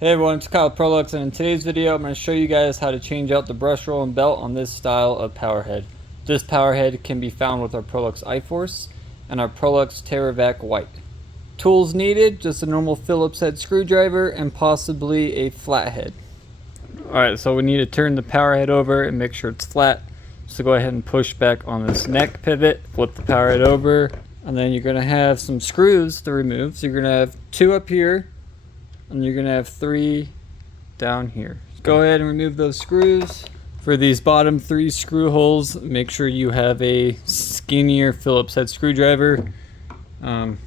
Hey everyone, it's Kyle Prolux, and in today's video I'm going to show you guys how to change out the brush roll and belt on this style of power head. This power head can be found with our Prolux Iforce and our Prolux Terravac White. Tools needed, just a normal Phillips head screwdriver and possibly a flathead. Alright, so we need to turn the power head over and make sure it's flat. So go ahead and push back on this neck pivot, flip the power head over, and then you're going to have some screws to remove. So you're going to have 2 up here, and you're gonna have 3 down here. Go ahead and remove those screws. For these bottom 3 screw holes, make sure you have a skinnier Phillips head screwdriver, because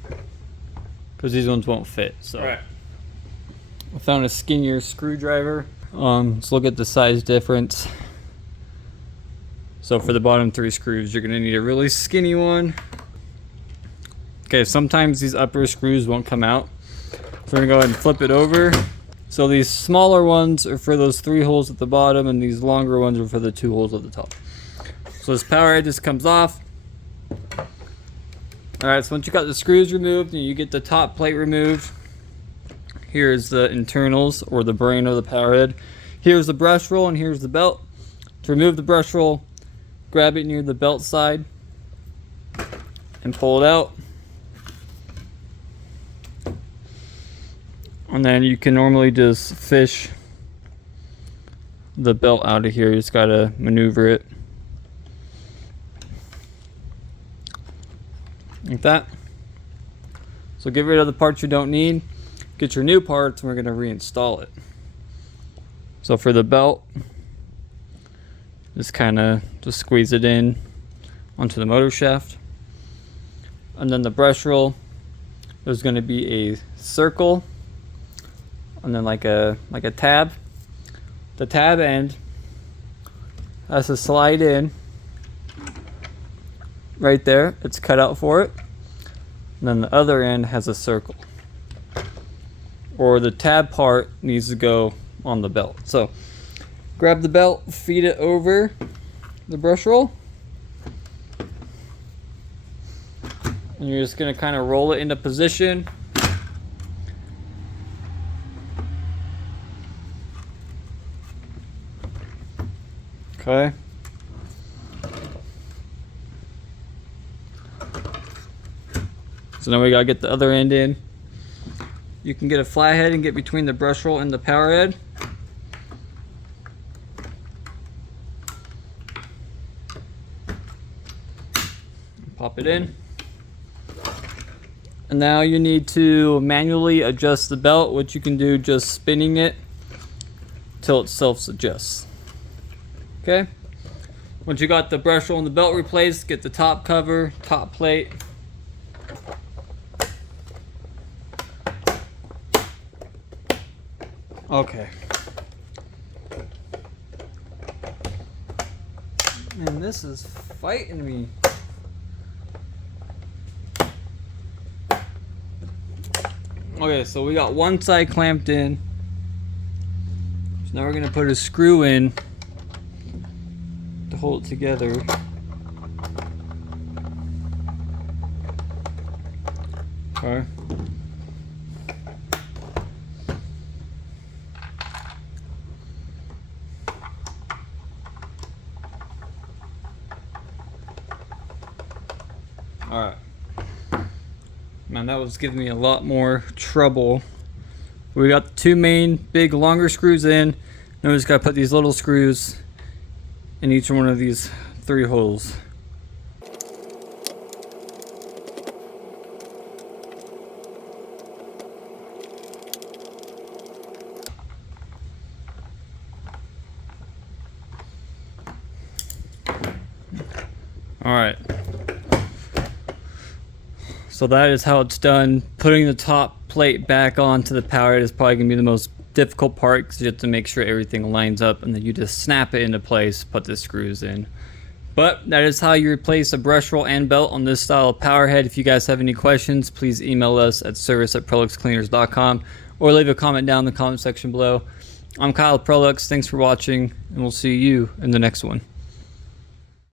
these ones won't fit. So I found a skinnier screwdriver. Let's look at the size difference. So for the bottom 3 screws, you're gonna need a really skinny one. Okay, sometimes these upper screws won't come out. So we're gonna go ahead and flip it over. So these smaller ones are for those 3 holes at the bottom, and these longer ones are for the 2 holes at the top. So this power head just comes off. Alright, so once you got the screws removed and you get the top plate removed, here's the internals or the brain of the power head. Here's the brush roll and here's the belt. To remove the brush roll, grab it near the belt side and pull it out. And then you can normally just fish the belt out of here. You just gotta maneuver it like that. So get rid of the parts you don't need, get your new parts, and we're gonna reinstall it. So for the belt, just squeeze it in onto the motor shaft. And then the brush roll, there's gonna be a circle and then like a tab. The tab end has to slide in right there. It's cut out for it. And then the other end has a circle. Or the tab part needs to go on the belt. So grab the belt, feed it over the brush roll. And you're just gonna kind of roll it into position. Okay. So now we gotta get the other end in. You can get a flathead and get between the brush roll and the power head. Pop it in. And now you need to manually adjust the belt, which you can do just spinning it till it self-adjusts. Okay, once you got the brush roll and the belt replaced, get the top cover, top plate. Okay. And this is fighting me. Okay, so we got one side clamped in. So now we're gonna put a screw in to hold it together. Okay. Alright. Man, that was giving me a lot more trouble. We got the 2 main big longer screws in. Now we just gotta put these little screws in each one of these 3 holes. Alright. So that is how it's done. Putting the top plate back onto the power head is probably going to be the most difficult part, because you have to make sure everything lines up, and then you just snap it into place, put the screws in. But that is how you replace a brush roll and belt on this style of power head. If you guys have any questions, please email us at service@proluxcleaners.com or leave a comment down in the comment section below. I'm Kyle Prolux. Thanks for watching, and we'll see you in the next one.